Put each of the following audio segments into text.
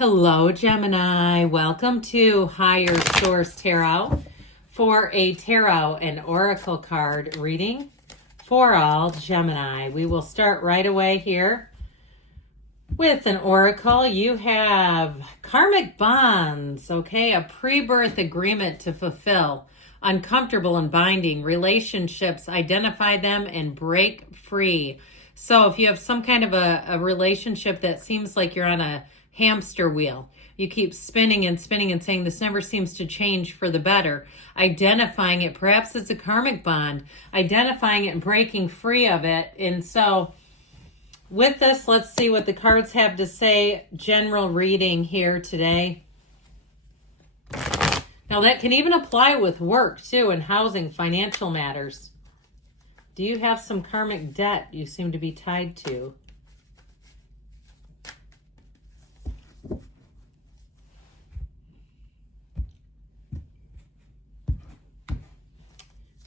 Hello, Gemini. Welcome to Higher Source Tarot for a tarot and oracle card reading for all Gemini. We will start right away here with an oracle. You have karmic bonds, okay? A pre-birth agreement to fulfill, uncomfortable and binding relationships, identify them and break free. So if you have some kind of a relationship that seems like you're on a hamster wheel, you keep spinning and spinning and saying this never seems to change for the better, identifying it, perhaps it's a karmic bond, identifying it and breaking free of it. And so with this, let's see what the cards have to say. General reading here today. Now that can even apply with work too, and housing, financial matters. Do you have some karmic debt you seem to be tied to?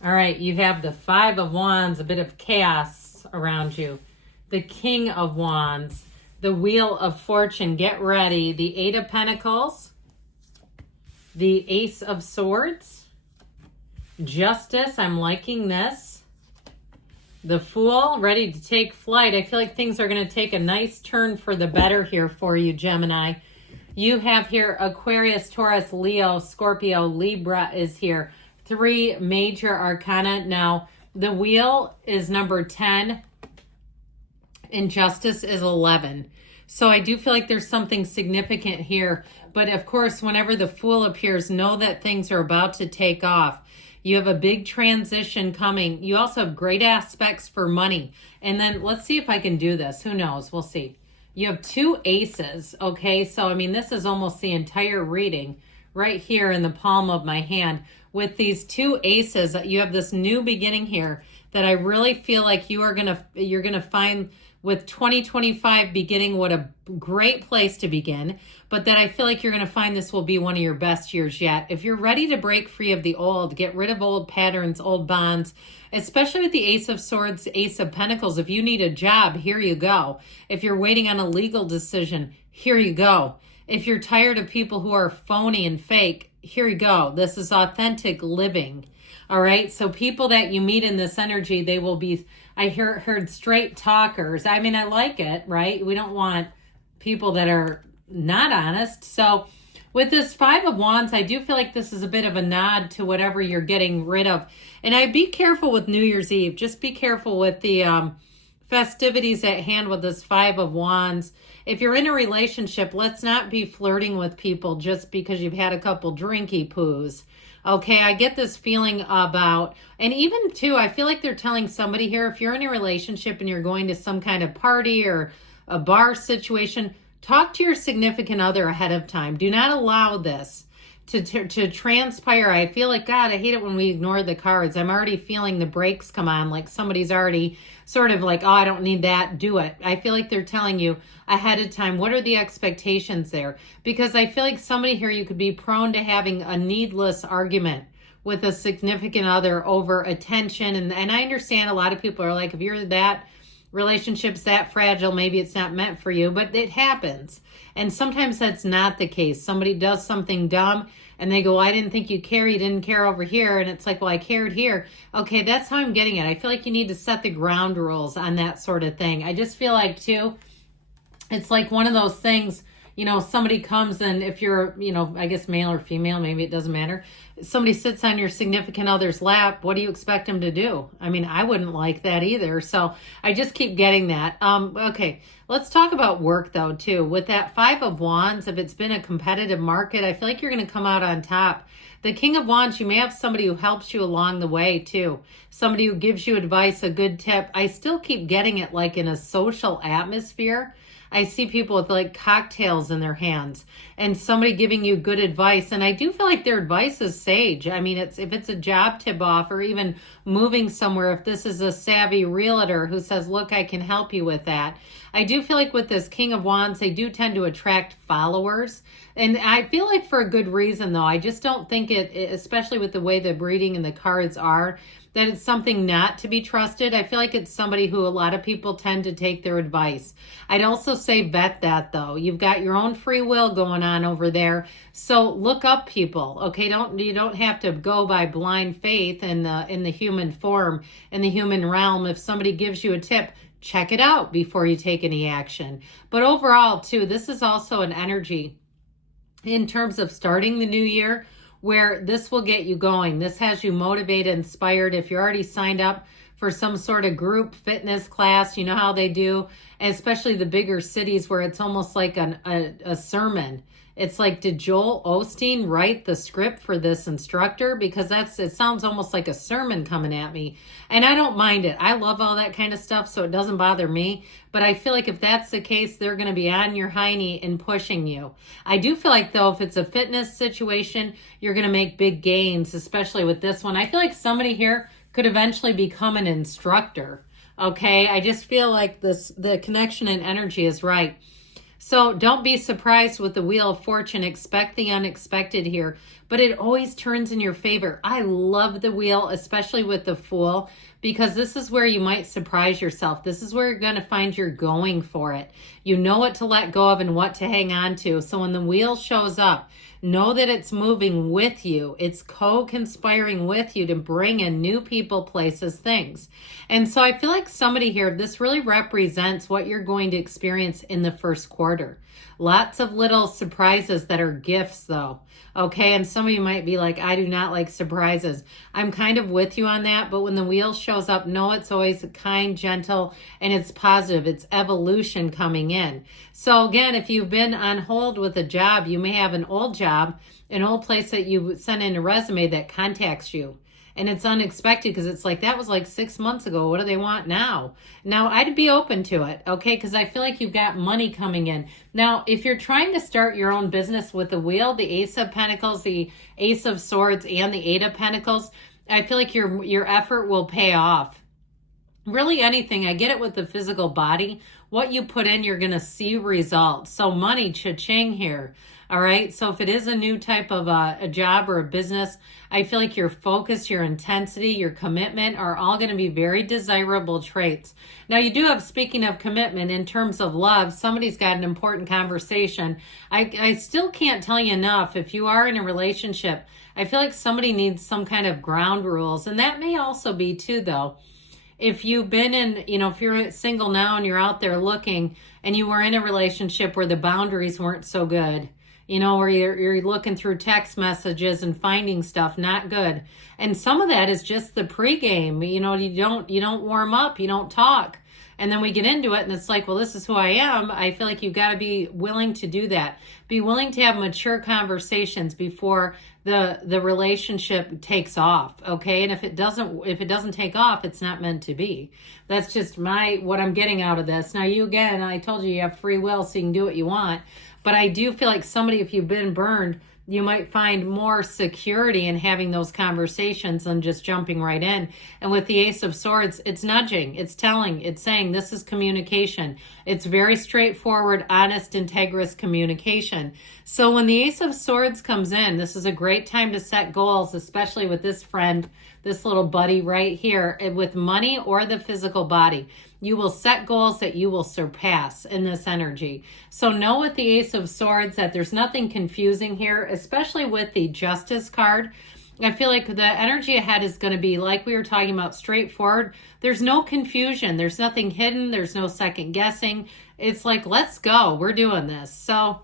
All right, you have the Five of Wands, a bit of chaos around you. The King of Wands, the Wheel of Fortune, get ready. The Eight of Pentacles, the Ace of Swords, Justice, I'm liking this. The Fool, ready to take flight. I feel like things are going to take a nice turn for the better here for you, Gemini. You have here Aquarius, Taurus, Leo, Scorpio, Libra is here. Three major arcana. Now, the Wheel is number 10 and Justice is 11. So I do feel like there's something significant here. But of course, whenever the Fool appears, know that things are about to take off. You have a big transition coming. You also have great aspects for money. And then let's see if I can do this. Who knows? We'll see. You have two aces, okay? So, I mean, this is almost the entire reading right here in the palm of my hand. With these two aces, you have this new beginning here that I really feel like you're gonna find with 2025 beginning. What a great place to begin, but that I feel like you're gonna find this will be one of your best years yet. If you're ready to break free of the old, get rid of old patterns, old bonds, especially with the Ace of Swords, Ace of Pentacles. If you need a job, here you go. If you're waiting on a legal decision, here you go. If you're tired of people who are phony and fake, here you go. This is authentic living. All right. So people that you meet in this energy, they will be, I heard straight talkers. I mean, I like it, right? We don't want people that are not honest. So with this Five of Wands, I do feel like this is a bit of a nod to whatever you're getting rid of. And I be careful with New Year's Eve. Just be careful with the festivities at hand with this Five of Wands. If you're in a relationship, let's not be flirting with people just because you've had a couple drinky poos. Okay, I get this feeling about, and even too, I feel like they're telling somebody here, if you're in a relationship and you're going to some kind of party or a bar situation, talk to your significant other ahead of time. Do not allow this to transpire. I feel like, God, I hate it when we ignore the cards. I'm already feeling the brakes come on, like somebody's already sort of like, oh, I don't need that, do it. I feel like they're telling you ahead of time, what are the expectations there? Because I feel like somebody here, you could be prone to having a needless argument with a significant other over attention. And I understand a lot of people are like, if you're that relationship's that fragile, maybe it's not meant for you, but it happens. And sometimes that's not the case. Somebody does something dumb and they go, I didn't think you didn't care over here. And it's like, well, I cared here. Okay, that's how I'm getting it. I feel like you need to set the ground rules on that sort of thing. I just feel like too, it's like one of those things, you know, somebody comes and if you're, you know, I guess male or female, maybe it doesn't matter. Somebody sits on your significant other's lap. What do you expect them to do? I mean, I wouldn't like that either. So I just keep getting that. Okay, let's talk about work though, too. With that Five of Wands, if it's been a competitive market, I feel like you're going to come out on top. The King of Wands, you may have somebody who helps you along the way too. Somebody who gives you advice, a good tip. I still keep getting it like in a social atmosphere. I see people with like cocktails in their hands and somebody giving you good advice. And I do feel like their advice is sage. I mean, if it's a job tip off or even moving somewhere, if this is a savvy realtor who says, look, I can help you with that. I do feel like with this King of Wands, they do tend to attract followers. And I feel like for a good reason, though. I just don't think it, especially with the way the reading and the cards are, that it's something not to be trusted. I feel like it's somebody who a lot of people tend to take their advice. I'd also say vet that, though. You've got your own free will going on over there. So look up people, okay? You don't have to go by blind faith in the human form, in the human realm. If somebody gives you a tip, check it out before you take any action. But overall, too, this is also an energy in terms of starting the new year, where this will get you going. This has you motivated, inspired. If you're already signed up for some sort of group fitness class, you know how they do, and especially the bigger cities where it's almost like a sermon. It's like, did Joel Osteen write the script for this instructor? Because it sounds almost like a sermon coming at me. And I don't mind it. I love all that kind of stuff, so it doesn't bother me. But I feel like if that's the case, they're going to be on your hiney and pushing you. I do feel like, though, if it's a fitness situation, you're going to make big gains, especially with this one. I feel like somebody here could eventually become an instructor. Okay? I just feel like the connection and energy is right. So don't be surprised with the Wheel of Fortune. Expect the unexpected here, but it always turns in your favor. I love the Wheel, especially with the Fool, because this is where you might surprise yourself. This is where you're going to find you're going for it. You know what to let go of and what to hang on to. So when the Wheel shows up, know that it's moving with you. It's co-conspiring with you to bring in new people, places, things. And so I feel like somebody here, this really represents what you're going to experience in the first quarter. Lots of little surprises that are gifts, though. Okay, and some of you might be like, I do not like surprises. I'm kind of with you on that, but when the Wheel shows up, know it's always kind, gentle, and it's positive. It's evolution coming in. So again, if you've been on hold with a job, you may have an old job, an old place that you sent in a resume that contacts you. And it's unexpected because it's like, that was like 6 months ago. What do they want now? Now, I'd be open to it, okay? Because I feel like you've got money coming in. Now, if you're trying to start your own business with the Wheel, the Ace of Pentacles, the Ace of Swords, and the Eight of Pentacles, I feel like your effort will pay off. Really anything. I get it with the physical body. What you put in, you're going to see results. So money, cha-ching here. All right. So if it is a new type of a job or a business, I feel like your focus, your intensity, your commitment are all going to be very desirable traits. Now you do have, speaking of commitment, in terms of love, somebody's got an important conversation. I still can't tell you enough. If you are in a relationship, I feel like somebody needs some kind of ground rules. And that may also be too, though. If you've been in, if you're single now and you're out there looking and you were in a relationship where the boundaries weren't so good, where you're looking through text messages and finding stuff not good. And some of that is just the pregame. You don't warm up, you don't talk. And then we get into it and it's like, well, this is who I am. I feel like you've got to be willing to do that. Be willing to have mature conversations before the relationship takes off, okay? And if it doesn't take off, it's not meant to be. That's just what I'm getting out of this. Now, I told you have free will, so you can do what you want. But I do feel like somebody, if you've been burned, you might find more security in having those conversations than just jumping right in. And with the Ace of Swords, it's nudging, it's telling, it's saying this is communication. It's very straightforward, honest, integrous communication. So when the Ace of Swords comes in, this is a great time to set goals, especially with this friend, this little buddy right here, with money or the physical body. You will set goals that you will surpass in this energy. So know with the Ace of Swords that there's nothing confusing here, especially with the Justice card. I feel like the energy ahead is going to be, like we were talking about, straightforward. There's no confusion. There's nothing hidden. There's no second guessing. It's like, let's go. We're doing this. So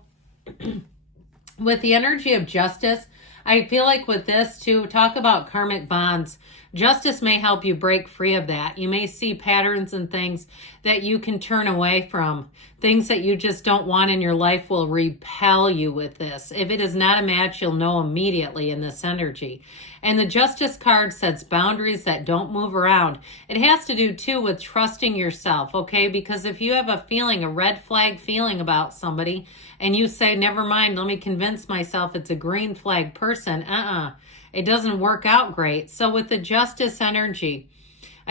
with the energy of Justice, I feel like with this too, talk about karmic bonds. Justice may help you break free of that. You may see patterns and things that you can turn away from. Things that you just don't want in your life will repel you with this. If it is not a match, you'll know immediately in this energy. And the Justice card sets boundaries that don't move around. It has to do too with trusting yourself, okay? Because if you have a feeling, a red flag feeling about somebody, and you say, never mind, let me convince myself it's a green flag person, it doesn't work out great. So with the Justice energy,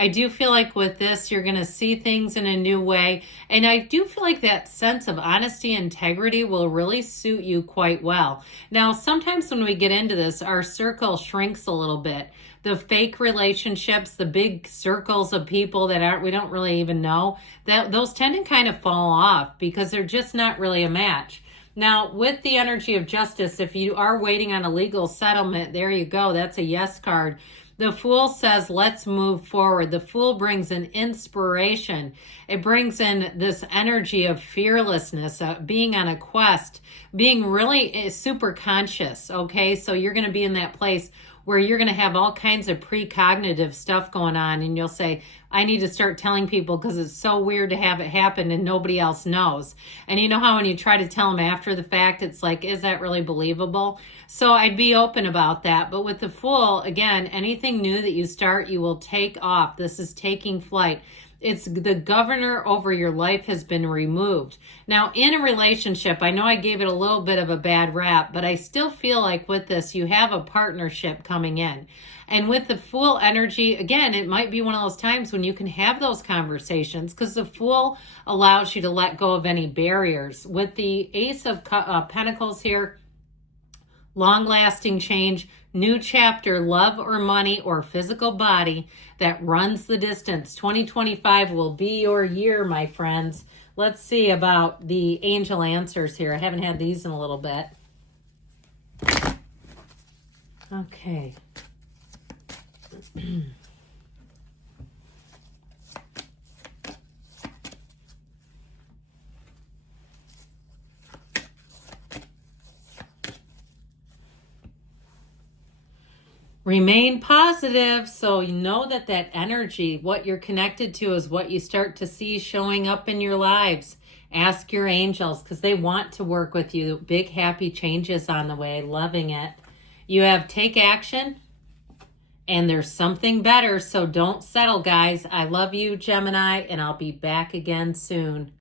I do feel like with this, you're going to see things in a new way. And I do feel like that sense of honesty and integrity will really suit you quite well. Now, sometimes when we get into this, our circle shrinks a little bit. The fake relationships, the big circles of people that we don't really even know, that those tend to kind of fall off because they're just not really a match. Now, with the energy of justice, if you are waiting on a legal settlement, there you go. That's a yes card. The Fool says, let's move forward. The Fool brings an inspiration. It brings in this energy of fearlessness, being on a quest, being really super conscious, okay? So you're going to be in that place where you're going to have all kinds of precognitive stuff going on, and you'll say, I need to start telling people because it's so weird to have it happen and nobody else knows. And you know how when you try to tell them after the fact, it's like, is that really believable? So I'd be open about that. But with the Fool, again, anything new that you start, you will take off. This is taking flight. It's the governor over your life has been removed. Now, in a relationship, I know I gave it a little bit of a bad rap, but I still feel like with this, you have a partnership coming in. And with the Fool energy, again, it might be one of those times when you can have those conversations because the Fool allows you to let go of any barriers. With the Ace of Pentacles here, long-lasting change, new chapter, love or money or physical body that runs the distance. 2025 will be your year, my friends. Let's see about the angel answers here. I haven't had these in a little bit. Okay. Remain positive. So you know that energy, what you're connected to is what you start to see showing up in your lives. Ask your angels because they want to work with you. Big happy changes on the way. Loving it. You have take action and there's something better. So don't settle, guys. I love you, Gemini, and I'll be back again soon.